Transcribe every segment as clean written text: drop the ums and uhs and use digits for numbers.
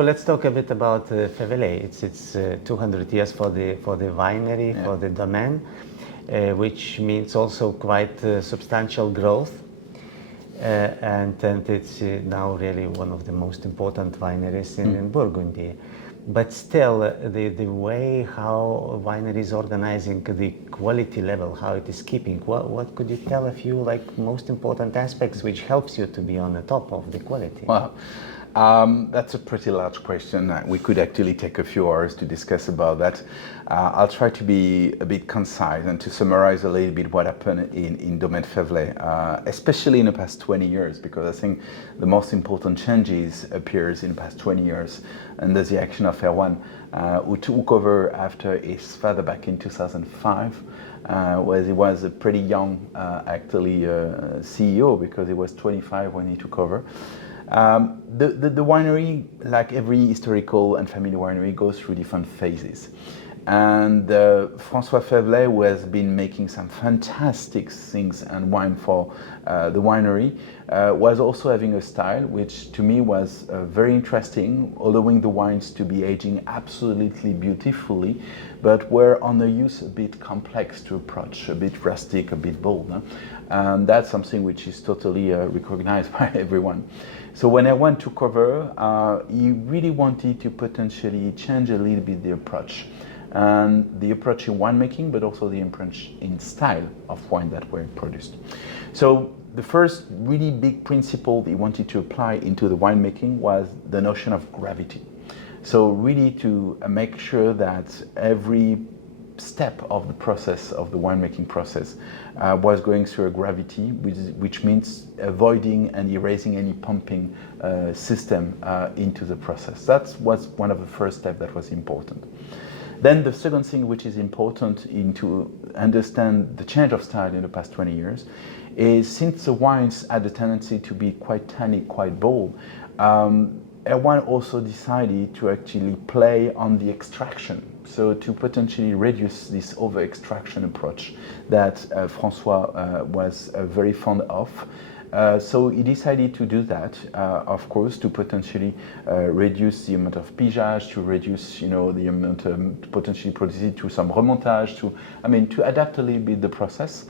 So let's talk a bit about Faiveley. It's 200 years for the winery, for the Domaine, which means also quite substantial growth. And it's now really one of the most important wineries in Burgundy. But still, the way how winery is organizing the quality level, how it is keeping, what could you tell a few most important aspects which helps you to be on the top of the quality? Wow. That's a pretty large question. We could actually take a few hours to discuss about that. I'll try to be a bit concise and to summarize a little bit what happened in Domaine Faiveley, especially in the past 20 years, because I think the most important changes appears in the past 20 years under the action of Erwan, who took over after his father back in 2005, where he was a pretty young, actually, CEO, because he was 25 when he took over. The winery, like every historical and family winery, goes through different phases. And François Faiveley, who has been making some fantastic things and wine for the winery, was also having a style which to me was very interesting, allowing the wines to be aging absolutely beautifully, but were on the use a bit complex to approach, a bit rustic, a bit bold. And that's something which is totally recognized by everyone. So when Erwan took over, he really wanted to potentially change a little bit the approach. And the approach in winemaking, but also the approach in style of wine that were produced. So the first really big principle he wanted to apply into the winemaking was the notion of gravity. So really to make sure that every step of the process, of the winemaking process, was going through a gravity, which means avoiding and erasing any pumping system into the process. That was one of the first steps that was important. Then the second thing which is important to understand the change of style in the past 20 years is, since the wines had a tendency to be quite tannic, quite bold, Erwan also decided to actually play on the extraction, so to potentially reduce this over-extraction approach that François was very fond of. So he decided to do that, of course, to potentially reduce the amount of pigeage, to reduce, the amount potentially produced, to some remontage, to adapt a little bit the process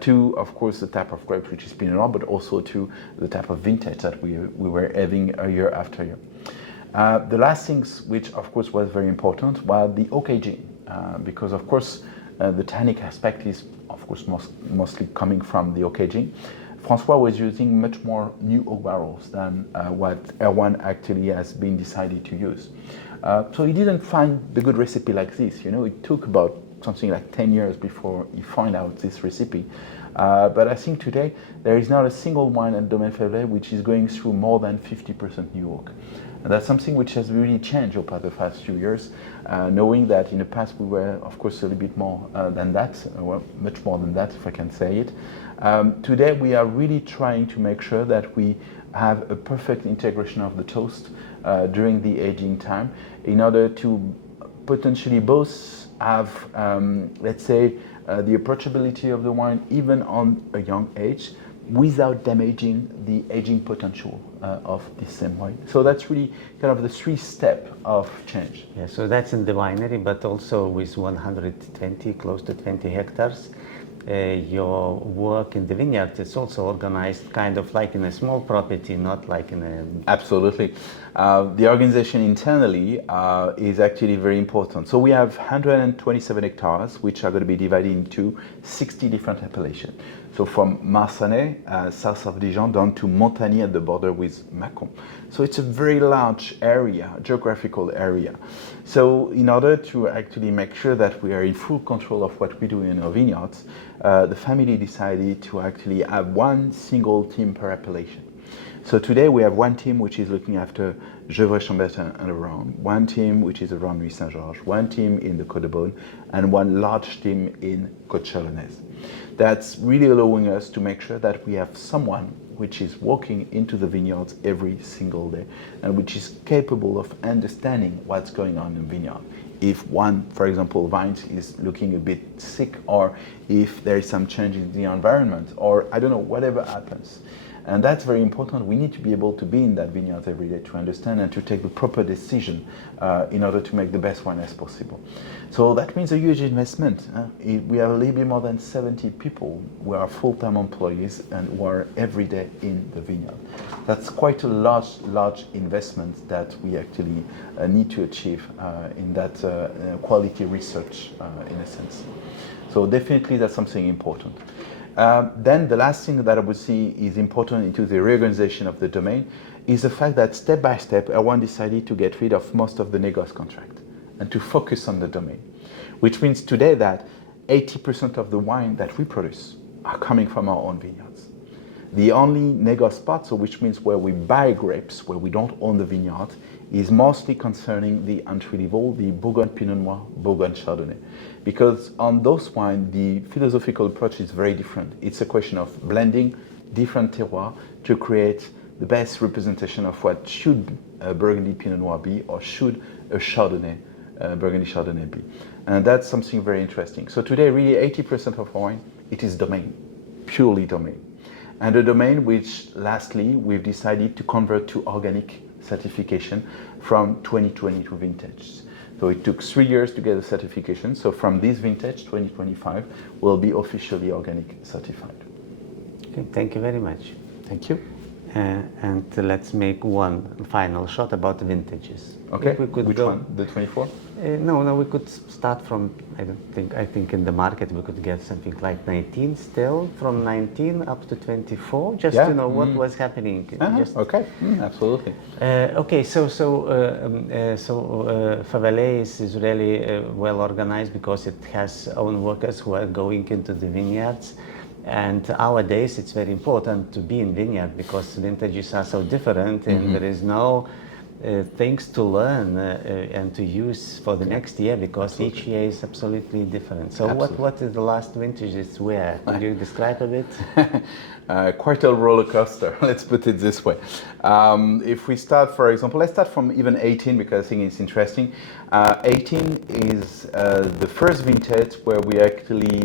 to, of course, the type of grape which is Pinot Noir, but also to the type of vintage that we were having year after year. The last things, which of course was very important, was the oak aging, because of course the tannic aspect is, of course, mostly coming from the oak aging. François was using much more new oak barrels than what Erwan actually has been decided to use. So he didn't find the good recipe like this. It took about something like 10 years before he found out this recipe. But I think today there is not a single wine at Domaine Faiveley which is going through more than 50% new oak. And that's something which has really changed over the past few years, knowing that in the past we were, of course, a little bit more than that, well, much more than that, if I can say it. Today we are really trying to make sure that we have a perfect integration of the toast during the aging time, in order to potentially both have, let's say, the approachability of the wine even on a young age, without damaging the aging potential of this same wine. So that's really kind of the three steps of change. Yeah, so that's in the winery, but also with 120, close to 20 hectares. Your work in the vineyard is also organized kind of like in a small property, not like in a... Absolutely. The organization internally is actually very important. So we have 127 hectares, which are going to be divided into 60 different appellations. So from Marsanais, south of Dijon, down to Montagny at the border with Mâcon. So it's a very large area, geographical area. So in order to actually make sure that we are in full control of what we do in our vineyards, the family decided to actually have one single team per appellation. So today we have one team which is looking after Gevrey-Chambertin and around, one team which is around Nuit Saint-Georges, one team in the Côte de Beaune, and one large team in Côte Chalonnaise. That's really allowing us to make sure that we have someone which is walking into the vineyards every single day and which is capable of understanding what's going on in the vineyard. If one, for example, vine is looking a bit sick, or if there is some change in the environment, or I don't know, whatever happens. And that's very important. We need to be able to be in that vineyard every day to understand and to take the proper decision in order to make the best wine as possible. So that means a huge investment. We have a little bit more than 70 people who are full-time employees and who are every day in the vineyard. That's quite a large investment that we actually need to achieve in that quality research in a sense. So definitely that's something important. Then the last thing that I would see is important into the reorganization of the domain is the fact that step by step, Erwan decided to get rid of most of the négoce contract and to focus on the domain, which means today that 80% of the wine that we produce are coming from our own vineyards. The only négoce part, so which means where we buy grapes, where we don't own the vineyard, is mostly concerning the entry level, the Burgundy Pinot Noir, Burgundy Chardonnay. Because on those wines, the philosophical approach is very different. It's a question of blending different terroirs to create the best representation of what should a Burgundy Pinot Noir be, or should a Chardonnay, Burgundy Chardonnay be. And that's something very interesting. So today, really 80% of our wine, it is domain, purely domain. And a domain which, lastly, we've decided to convert to organic certification from 2022 vintage. So it took 3 years to get the certification. So from this vintage, 2025, will be officially organic certified. Okay, thank you very much. Thank you. And let's make one final shot about the vintages. Okay, We could which go, one? The 24? No, we could start from, I think in the market we could get something like 19 still, from 19 up to 24, just to know what was happening. Just, okay, absolutely. Okay, so Faiveley is really well organized because it has own workers who are going into the vineyards. And nowadays it's very important to be in vineyard because vintages are so different and there is no things to learn and to use for the next year because each year is absolutely different. So what is the last vintages where? Could you describe a bit? Quite a roller coaster, let's put it this way. If we start, for example, let's start from even 18 because I think it's interesting. 18 is the first vintage where we actually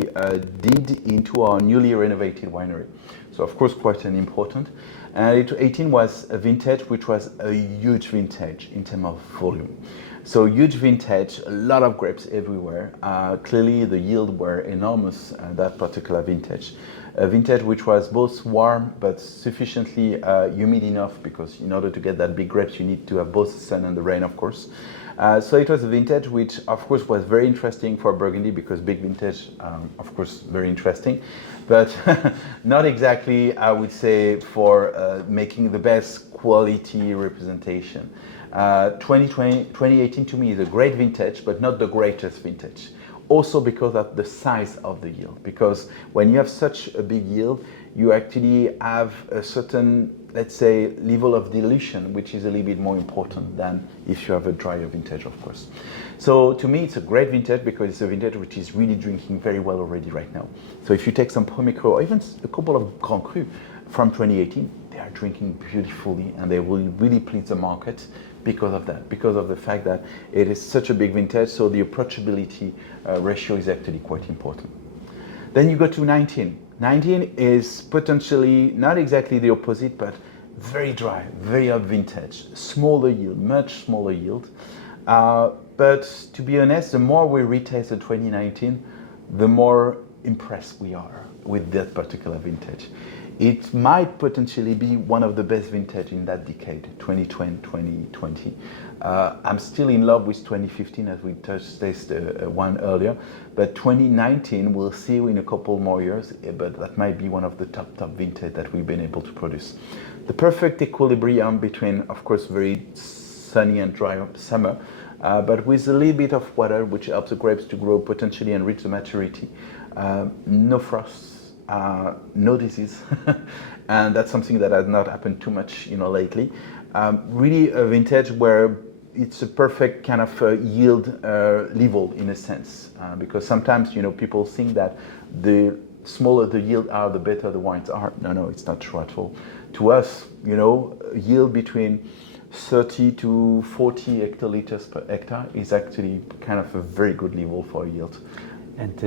did into our newly renovated winery. So of course quite an important. 18 was a vintage which was a huge vintage in terms of volume. So huge vintage, a lot of grapes everywhere. Clearly the yield were enormous that particular vintage. A vintage which was both warm but sufficiently humid enough because in order to get that big grapes you need to have both the sun and the rain, of course. So it was a vintage which of course was very interesting for Burgundy because big vintage, of course, very interesting, but not exactly, I would say, for making the best quality representation. 2018 to me is a great vintage, but not the greatest vintage. Also because of the size of the yield, because when you have such a big yield, you actually have a certain, let's say, level of dilution, which is a little bit more important than if you have a drier vintage, of course. So to me, it's a great vintage because it's a vintage which is really drinking very well already right now. So if you take some Premier Cru or even a couple of Grand Cru from 2018, they are drinking beautifully and they will really please the market because of that, because of the fact that it is such a big vintage, so the approachability ratio is actually quite important. Then you go to 19. 19 is potentially not exactly the opposite, but very dry, very up vintage, smaller yield, much smaller yield. But to be honest, the more we retaste the 2019, the more impressed we are with that particular vintage. It might potentially be one of the best vintage in that decade, 2020, 2020. I'm still in love with 2015 as we tasted one earlier, but 2019 we'll see in a couple more years, but that might be one of the top vintage that we've been able to produce. The perfect equilibrium between, of course, very sunny and dry summer, but with a little bit of water which helps the grapes to grow potentially and reach the maturity. No frosts. No disease, and that's something that has not happened too much, lately. Really a vintage where it's a perfect kind of yield level in a sense, because sometimes people think that the smaller the yield are, the better the wines are. No, it's not true at all. To us, yield between 30 to 40 hectoliters per hectare is actually kind of a very good level for a yield. And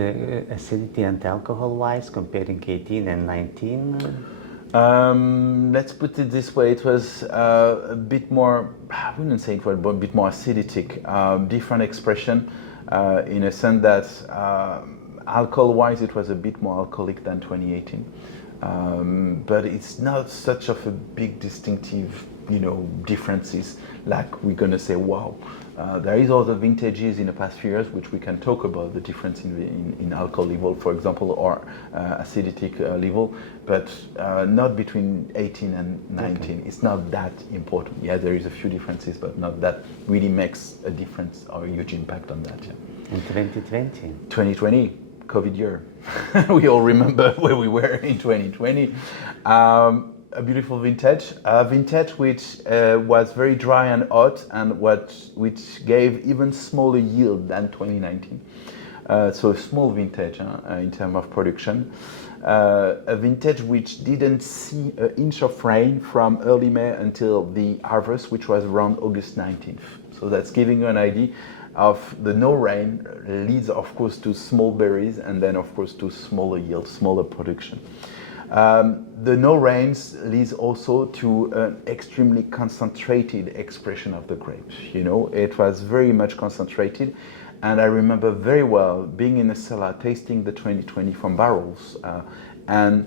acidity and alcohol-wise, comparing 18 and 19? Let's put it this way. It was a bit more, I wouldn't say it was, but a bit more acidic, different expression in a sense that alcohol-wise it was a bit more alcoholic than 2018. But it's not such of a big distinctive, differences like we're going to say, wow. There is other vintages in the past few years which we can talk about the difference in alcohol level, for example, or acidic level, but not between 18 and 19. Okay. It's not that important. Yeah, there is a few differences, but not that really makes a difference or a huge impact on that. Yeah. In 2020? 2020, COVID year. We all remember where we were in 2020. A beautiful vintage, a vintage which was very dry and hot, and which gave even smaller yield than 2019. So a small vintage in terms of production. A vintage which didn't see an inch of rain from early May until the harvest, which was around August 19th. So that's giving you an idea of the no rain leads, of course, to small berries, and then, of course, to smaller yield, smaller production. The no rains leads also to an extremely concentrated expression of the grapes. It was very much concentrated, and I remember very well being in the cellar tasting the 2020 from barrels and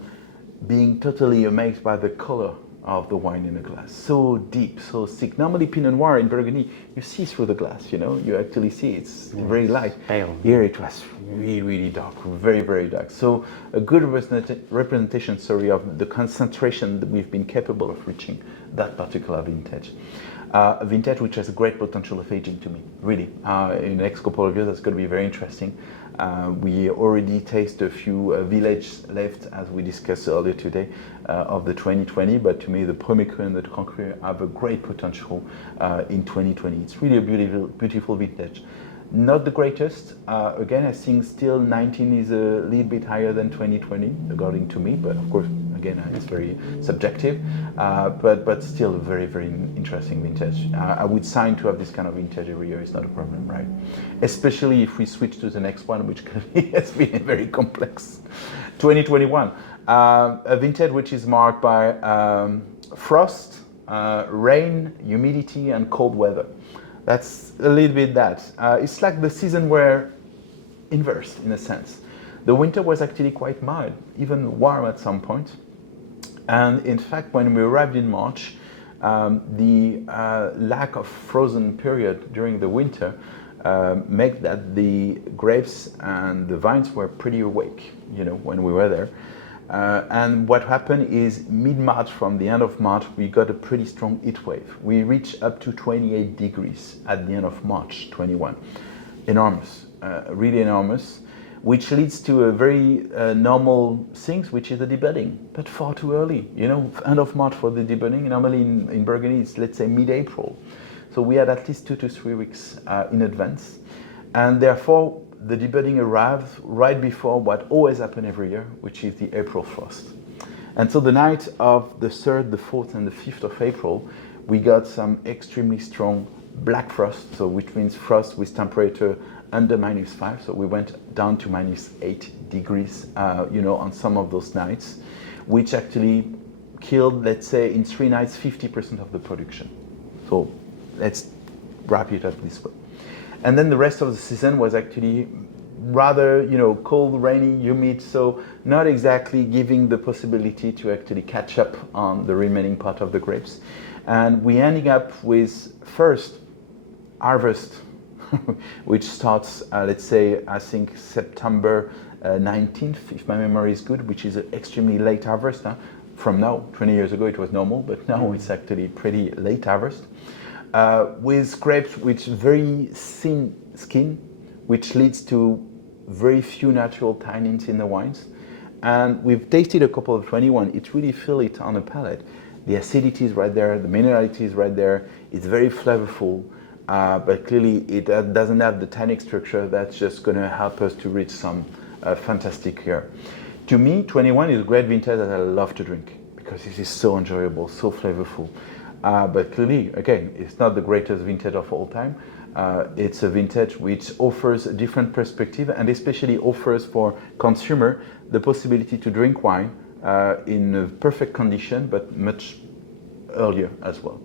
being totally amazed by the color of the wine in the glass. So deep, so thick. Normally Pinot Noir in Burgundy, you see through the glass, you actually see it's very light. Pale. Here it was really, really dark, very, very dark. So a good representation, of the concentration that we've been capable of reaching that particular vintage. A vintage which has a great potential of aging to me, really. In the next couple of years, that's going to be very interesting. We already tasted a few villages left, as we discussed earlier today, of the 2020, but to me the Premier Cru and the Grand Cru have a great potential in 2020. It's really a beautiful, beautiful vintage. Not the greatest. Again, I think still 19 is a little bit higher than 2020, according to me, but of course, again, it's very subjective, but still a very, very interesting vintage. I would sign to have this kind of vintage every year. It's not a problem, right? Especially if we switch to the next one, which has been very complex. 2021, a vintage which is marked by frost, rain, humidity, and cold weather. That's a little bit that. It's like the season were inverse in a sense. The winter was actually quite mild, even warm at some point. And in fact, when we arrived in March, the lack of frozen period during the winter made that the grapes and the vines were pretty awake, when we were there. And what happened is mid-March, from the end of March, we got a pretty strong heat wave. We reached up to 28 degrees at the end of March 21. Enormous, really enormous, which leads to a very normal thing, which is the debudding, but far too early. End of March for the debudding. Normally in Burgundy, it's, let's say, mid-April. So we had at least 2 to 3 weeks in advance. And therefore, the debudding arrived right before what always happens every year, which is the April frost. And so the night of the 3rd, the 4th, and the 5th of April, we got some extremely strong black frost, so which means frost with temperature under -5. So we went down to -8 degrees, on some of those nights, which actually killed, let's say, in 3 nights, 50% of the production. So let's wrap it up this way. And then the rest of the season was actually rather, cold, rainy, humid, so not exactly giving the possibility to actually catch up on the remaining part of the grapes. And we ending up with first harvest, which starts, let's say, I think September 19th, if my memory is good, which is an extremely late harvest. From now, 20 years ago it was normal, but now it's actually pretty late harvest. With grapes with very thin skin, which leads to very few natural tannins in the wines. And we've tasted a couple of 21, it really feels it on the palate. The acidity is right there, the minerality is right there, it's very flavorful, but clearly it doesn't have the tannic structure that's just going to help us to reach some fantastic year. To me, 21 is a great vintage that I love to drink because it is so enjoyable, so flavorful. But clearly, again, it's not the greatest vintage of all time. It's a vintage which offers a different perspective and especially offers for consumer the possibility to drink wine in a perfect condition, but much earlier as well.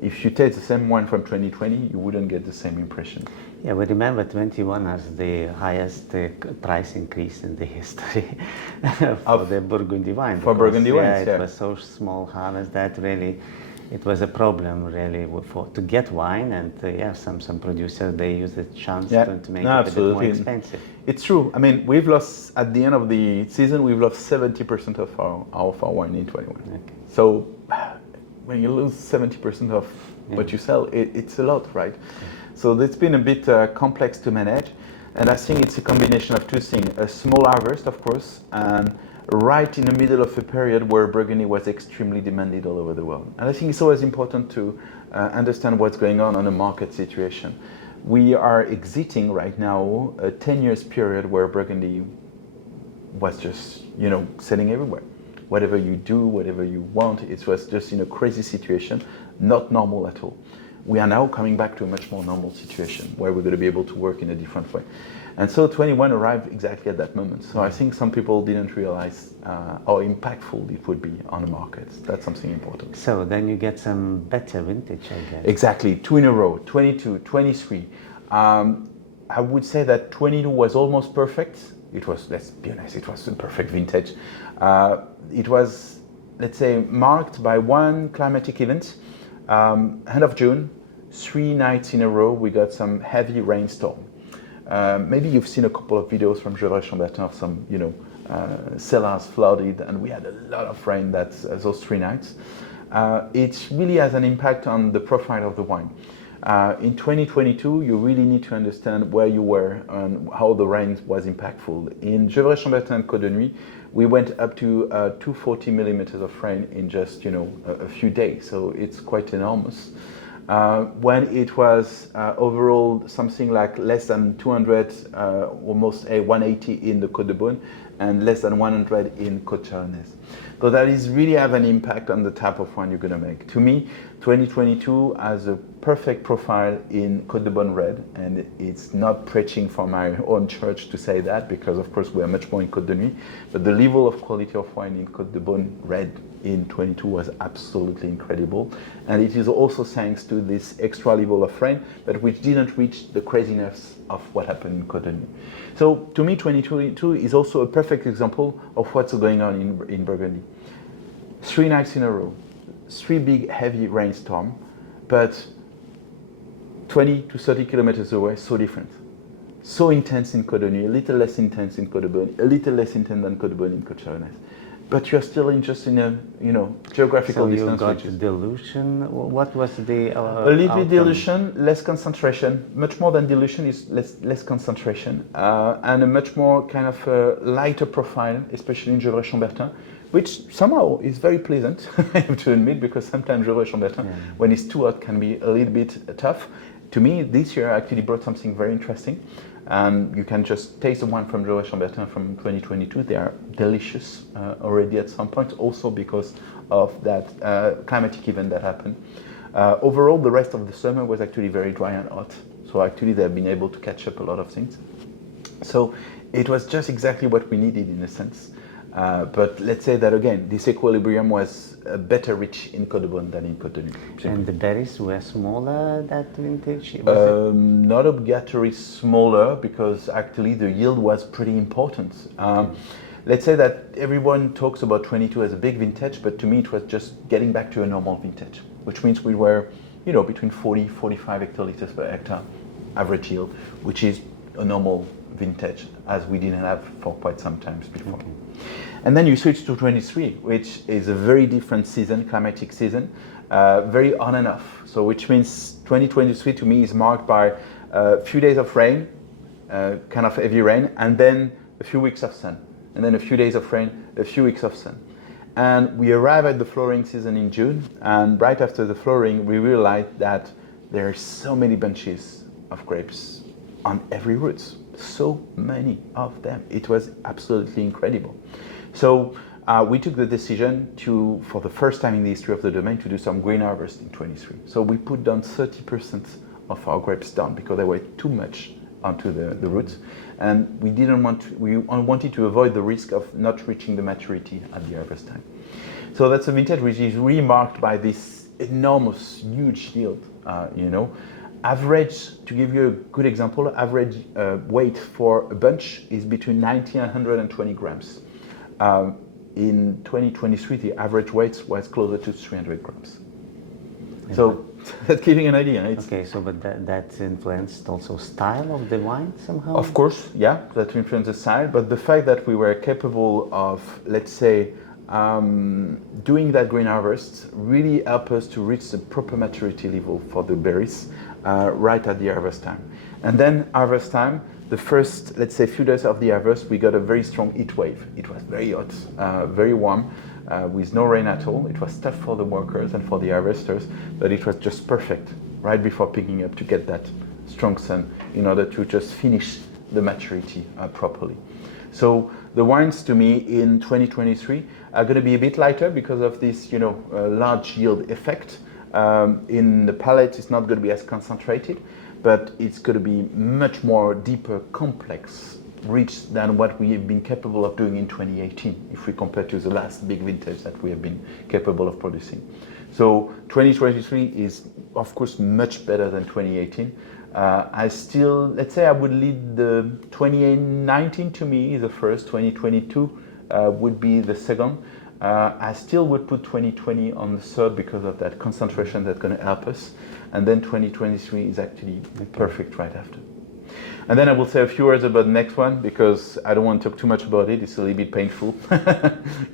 If you take the same wine from 2020, you wouldn't get the same impression. Yeah, we remember 21 as the highest price increase in the history for the Burgundy wine. For Burgundy wines, it was so small harvest that really it was a problem really to get wine, and some producers, they use the chance to make it a bit more expensive. It's true. I mean, we've lost at the end of the season, we've lost 70% of our wine in 21. Okay. So when you lose 70% of what you sell, it's a lot, right? Yeah. So it's been a bit complex to manage, and I think it's a combination of two things: a small harvest, of course, and right in the middle of a period where Burgundy was extremely demanded all over the world. And I think it's always important to understand what's going on a market situation. We are exiting right now a 10 years period where Burgundy was just, selling everywhere. Whatever you do, whatever you want, it was just in a crazy situation, not normal at all. We are now coming back to a much more normal situation where we're going to be able to work in a different way. And so 21 arrived exactly at that moment. So I think some people didn't realize how impactful it would be on the markets. That's something important. So then you get some better vintage, I guess. Exactly, 2 in a row, 22, 23. I would say that 22 was almost perfect. It was, let's be honest, it was a perfect vintage. It was, let's say, marked by one climatic event. End of June, 3 nights in a row, we got some heavy rainstorm. Maybe you've seen a couple of videos from Gevrey-Chambertin of some, cellars flooded, and we had a lot of rain those 3 nights. It really has an impact on the profile of the wine. In 2022, you really need to understand where you were and how the rain was impactful. In Gevrey-Chambertin and Côte de Nuit, we went up to 240 millimeters of rain in just, a few days. So it's quite enormous. When it was overall something like less than 200, almost a 180 in the Côte de Beaune, and less than 100 in Côte Chalonnaise. So that is really have an impact on the type of wine you're going to make. To me, 2022 has a perfect profile in Côte de Beaune red, and it's not preaching for my own church to say that, because of course we are much more in Côte de Nuit, but the level of quality of wine in Côte de Beaune red in 22 was absolutely incredible, and it is also thanks to this extra level of rain, but which didn't reach the craziness of what happened in Côte de Nuit. So to me, 2022 is also a perfect example of what's going on in Burgundy. 3 nights in a row, 3 big heavy rainstorm, but 20 to 30 kilometers away, so different. So intense in Côte de Nuit, a little less intense in Côte de Beaune, a little less intense than Côte de Beaune in Côte Chalonnaise. But you're still just in a, geographical distance. So you got dilution. What was the a little bit dilution, less concentration. Much more than dilution is less concentration, and a much more kind of lighter profile, especially in Gevrey-Chambertin, which somehow is very pleasant, I have to admit, because sometimes Gevrey-Chambertin, when it's too hot, can be a little bit tough. To me, this year I actually brought something very interesting. You can just taste the wine from Gevrey-Chambertin from 2022. They are delicious already at some point, also because of that climatic event that happened. Overall, the rest of the summer was actually very dry and hot. So actually they've been able to catch up a lot of things. So it was just exactly what we needed in a sense. But let's say that again, this equilibrium was better rich in Côte de Beaune than in Côte de Nuit. And the berries were smaller that vintage? Not obligatory smaller, because actually the yield was pretty important. Let's say that everyone talks about 22 as a big vintage, but to me it was just getting back to a normal vintage, which means we were, between 40, 45 hectoliters per hectare average yield, which is a normal vintage, as we didn't have for quite some time before. Okay. And then you switch to 23, which is a very different season, climatic season, very on and off. So which means 2023 to me is marked by a few days of rain, kind of heavy rain, and then a few weeks of sun. And then a few days of rain, a few weeks of sun. And we arrive at the flowering season in June, and right after the flowering, we realized that there are so many bunches of grapes on every root. So many of them. It was absolutely incredible. So we took the decision to, for the first time in the history of the domain, to do some grain harvest in 23. So we put down 30% of our grapes down because there were too much onto the roots. And we wanted to avoid the risk of not reaching the maturity at the harvest time. So that's a vintage which is really marked by this enormous, huge yield, Average, to give you a good example, average weight for a bunch is between 90 and 120 grams. In 2023, the average weight was closer to 300 grams. So that's giving an idea. Okay, so but that influenced also style of the wine somehow? Of course, yeah, that influenced the style, but the fact that we were capable of, let's say, doing that green harvest really helped us to reach the proper maturity level for the berries right at the harvest time. And then harvest time, the first, let's say, few days of the harvest, we got a very strong heat wave. It was very hot, very warm, with no rain at all. It was tough for the workers and for the harvesters, but it was just perfect right before picking up to get that strong sun in order to just finish the maturity properly. So the wines to me in 2023 are going to be a bit lighter because of this, large yield effect. In the palate, it's not going to be as concentrated, but it's going to be much more deeper, complex, rich than what we have been capable of doing in 2018, if we compare to the last big vintage that we have been capable of producing. So 2023 is, of course, much better than 2018. Let's say I would lead the 2019 to me is the first, 2022 would be the second. I still would put 2020 on the third because of that concentration that's going to help us. And then 2023 is actually perfect right after. And then I will say a few words about the next one because I don't want to talk too much about it. It's a little bit painful.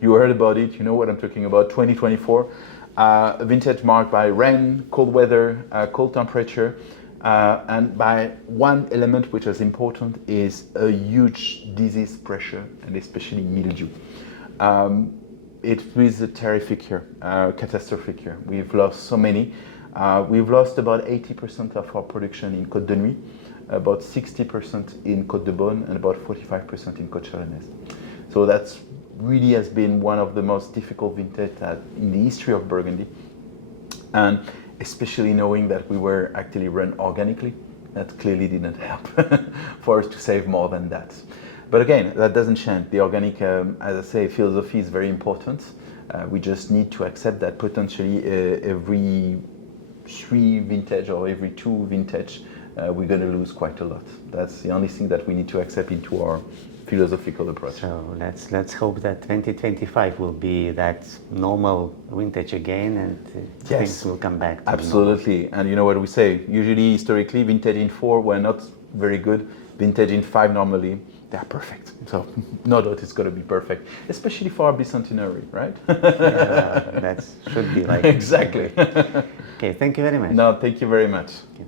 You heard about it. You know what I'm talking about. 2024, a vintage marked by rain, cold weather, cold temperature. And by one element which is important is a huge disease pressure and especially mildew. It was a terrific year, catastrophic year. We've lost so many. We've lost about 80% of our production in Côte de Nuit, about 60% in Côte de Beaune, and about 45% in Côte Chalonnaise. So that's really has been one of the most difficult vintage in the history of Burgundy. And especially knowing that we were actually run organically, that clearly didn't help for us to save more than that. But again, that doesn't change. The organic, as I say, philosophy is very important. We just need to accept that potentially every 3 vintage or every 2 vintage, we're going to lose quite a lot. That's the only thing that we need to accept into our philosophical approach. So let's hope that 2025 will be that normal vintage again and things will come back to absolutely normal. And you know what we say, usually historically vintage in 4 were not very good, vintage in 5 normally they are perfect, so no doubt it's going to be perfect, especially for our bicentenary, right? That should be like exactly. Okay, thank you very much. No, thank you very much. Okay.